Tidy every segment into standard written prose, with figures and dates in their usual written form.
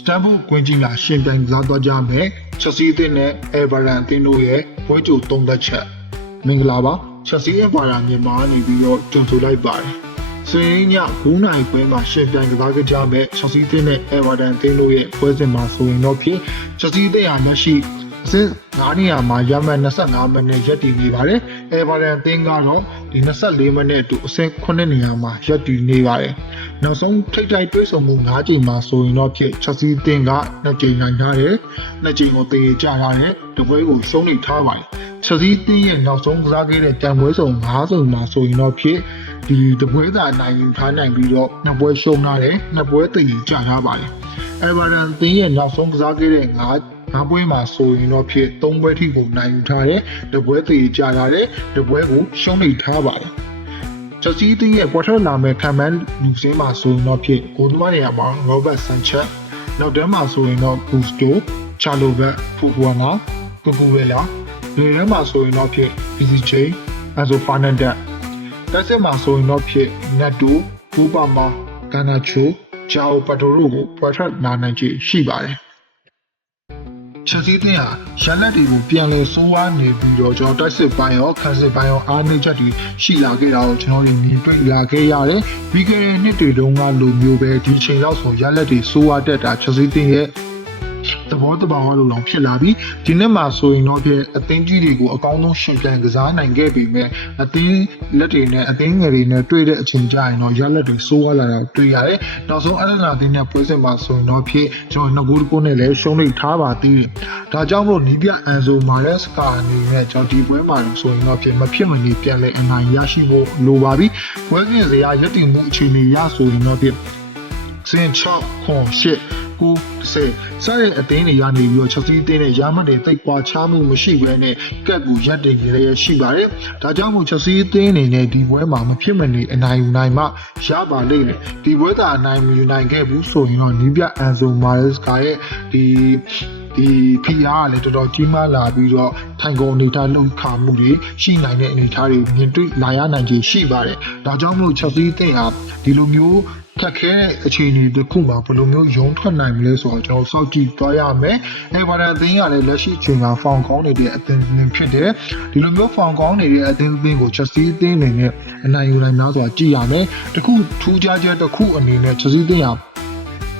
Stamford ကွင်းကြီးကရှင်ပြိုင်ကစားသွားကြမယ်ချက်စီးအသင်းနဲ့ Everton အသင်းတို့ရဲ့ပွဲကြိုသုံးသက်ချက်မင်္ဂလာပါချက်စီးရဲ့ဘာသာမြန်မာနေပြီးတော့ကြုံဆိုလိုက်ပါတယ်စနေနေ့ည9:00နာရီခွဲမှာရှင်ပြိုင်ကစားကြမယ်ချက်စီးအသင်းနဲ့ Everton အသင်းတို့ရဲ့ပွဲစဉ်မှာဆိုရင်တော့ဖြစ်ချက်စီးအသင်းဟာလက်ရှိအဆင့်9နေရာမှာရမှတ်25မိနစ်ရပ်တည်နေပါတယ် Everton အသင်းကတော့ဒီ24မိနစ်အတူအဆင့်9နေရာမှာရပ်တည်နေပါတယ်နောက်ဆုံးထိပ်တိုက်တွေ့ဆုံမှု9ကြိမ်မှာဆိုရင်တော့ဖြစ်ချက်စီးအသင်းက2ကြိမ်နိုင်ထားတယ်2ကြိမ်ကိုတေချထားတယ်တပွဲကိုရှုံးနေထားပါတယ်ချက်စီးအသင်းရဲ့နောက်ဆုံးကစားခဲ့တဲ့ကြံပွဲစုံ9စုံမှာဆိုရင်တော့ဖြစ်ဒီတပွဲသာနိုင်ထားနိုင်ပြီးတော့2ပွဲရှုံးထားတယ်2ပွဲတေချထားပါတယ် Everton အသင်းရဲ့နောက်ဆုံးကစားခဲ့တဲ့9ပွဲမှာဆိုရင်တော့ဖြစ်3ပွဲထိကိုနိုင်ထားတယ်တပွဲတေချထားတယ်တပွဲကိုရှုံးနေထားပါတယ်ချက်စီးအသင်းရဲ့ပေါ်ထွက်လာမဲ့ခံမှန်းလူစင်းမှာဆိုရင်တော့ဖြစ်ကိုသမားနေရာမှာ Robert Sanchez နောက်တန်းမှာဆိုရင်တော့ Gusto Chalobah Fofana Cucurella ဒီထဲမှာဆိုရင်တော့ဖြစ် BCJ Enzo Fernandez တက်စစ်မှာဆိုရင်တော့ဖြစ် Neto Obama Garnacho Joao Pedro ကိုပေါ်ထွက်လာနိုင်ခြေရှိပါတယ်ချက်စီးတင်ဟာရလက်တွေကိုပြန်လည်စိုးဝါးနေပြီးတော့ကျွန်တော်တိုက်စစ်ပိုင်းရောခန်းစစ်ပိုင်းရောအားနည်းချက်တွေရှိလာခဲ့တာကိုကျွန်တော်တို့မြင်တွေ့လာခဲ့ရတယ်ပြီးခဲ့တဲ့နှစ်တွေတုန်းကလိုမျိုးပဲဒီချိန်လောက်ဆိုရလက်တွေစိုးဝါးတက်တာချက်စီးတင်ရဲ့သဘောတဘာဝလိုတော့ဖြစ်လာပြီဒီနေ့မှာဆိုရင်တော့ဖြစ်အသင်းကြီးတွေကိုအကောင်းဆုံးရှင်ပြန်ကစားနိုင်ခဲ့ပေမဲ့အသင်းလက်တွေနဲ့အသင်းငယ်တွေနဲ့တွေ့တဲ့အချိန်ကျရင်တော့ရလက်တွေစိုးဝါးလာတာတွေ့ရတယ်နောက်ဆုံးအလနာအသင်းနဲ့ပွဲစဉ်မှာဆိုရင်တော့ဖြစ်ကျွန်တော်2ဂိုးနဲ့လည်းရှုံးနေထားပါသေးတယ်ဒါကြောင့်မို့နီးပြအန်ဆိုမာရက်စကာအနေနဲ့ကျွန်တော်ဒီပွဲမှာဆိုရင်တော့ဖြစ်မဖြစ်မနေပြန်လဲအနိုင်ရရှိဖို့လိုပါပြီပွဲစဉ်စရာရည်တည်မှုအခြေအနေရဆိုရင်တော့ဖြစ်စင်6ခွန်8ကိုစေစားတဲ့အသင်းတွေကနေပြီးတော့ချက်စီးအသင်းနဲ့ရမတ်တွေတိတ်ပွားချမှုမရှိဘဲနဲ့ကက်ကူရက်တင်နေရရှိပါတယ်။ဒါကြောင့်မို့ချက်စီးအသင်းအနေနဲ့ဒီပွဲမှာမဖြစ်မနေအနိုင်ယူနိုင်မှရပါလိမ့်မယ်။ဒီပွဲသာအနိုင်ယူနိုင်ခဲ့ဘူးဆိုရင်တော့နီးပြအန်ဆိုမာရက်စကာရဲ့ဒီPR ကလည်းတော်တော်ကြီးမားလာပြီးတော့ထိုင်ကုန်အနေထားလုံခါမှုတွေရှိနိုင်တဲ့အနေအထားတွေမြင်တွေ့လာရနိုင်ခြေရှိပါတယ်။ဒါကြောင့်မို့ချက်စီးအသင်းဟာဒီလိုမျိုးခက်ခဲတဲ့အခြေအနေတစ်ခုမှာဘယ်လိုမျိုးရုံးထွက်နိုင်မလဲဆိုတော့ကျွန်တော်စောင့်ကြည့်သွားရမယ်။အဲဘာသာအသင်းကလည်းလက်ရှိအချိန်မှာဖောင်ကောင်းနေတဲ့အသင်းဖြစ်တယ်။ဒီလိုမျိုးဖောင်ကောင်းနေတဲ့အသင်းကိုချက်စီးအသင်းအနေနဲ့အနိုင်ယူနိုင်မှာဆိုတာကြည့်ရမယ်။တခုထူးခြားချက်တစ်ခုအနေနဲ့ချက်စီးအသင်းဟာ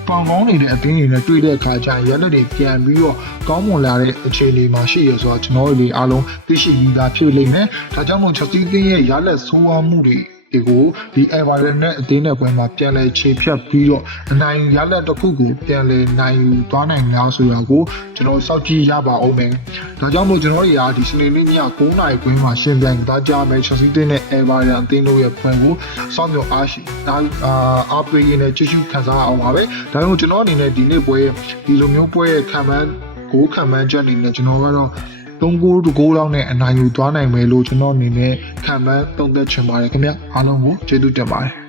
ဖောင်ကောင်းနေတဲ့အသင်းတွေနဲ့တွေ့တဲ့အခါကျရင်ရလက်တွေပြန်ပြီးတော့ကောင်းမွန်လာတဲ့အခြေအနေမှာရှိရဆိုတော့ကျွန်တော်တို့အားလုံးသိရှိပြီးသားဖြစ်လိမ့်မယ်။ဒါကြောင့်မို့ချက်စီးအသင်းရဲ့ရလက်ဆိုးဝါးမှုတွေကိုဒီ Everton နဲ့အသင်းနဲ့ပွဲမှာပြန်လဲခြေဖြတ်ပြီးတော့အနိုင်ရလက်တစ်ခုကိုပြန်လဲနိုင်ယူသွားနိုင်လားဆိုတာကိုကျွန်တော်စောင့်ကြည့်ရပါအောင်မယ်။ဒါကြောင့်မို့ကျွန်တော်တို့ရာဒီစနေနေ့ည9:00နာရီခွဲမှာရှင်ပြိုင်သားကြမယ်ချက်စီးနဲ့ Everton အသင်းတို့ရဲ့ပွဲကိုစောင့်မျှော်အားပေးရင်းနဲ့ကြည့်ရှုခန်းစားအောင်ပါပဲ။ဒါကြောင့်ကျွန်တော်အနေနဲ့ဒီနေ့ပွဲဒီလိုမျိုးပွဲရဲ့ခံမှန်းချက်အနေနဲ့ကျွန်တော်ကတော့3ဂိုးလောက်နဲ့အနိုင်ယူသွားနိုင်မယ်လို့ကျွန်တော်အနေနဲ့ခံမှန်းသုံးသပ်ချင်ပါတယ်ခင်ဗျအားလုံးကိုကျေးဇူးတင်ပါတယ်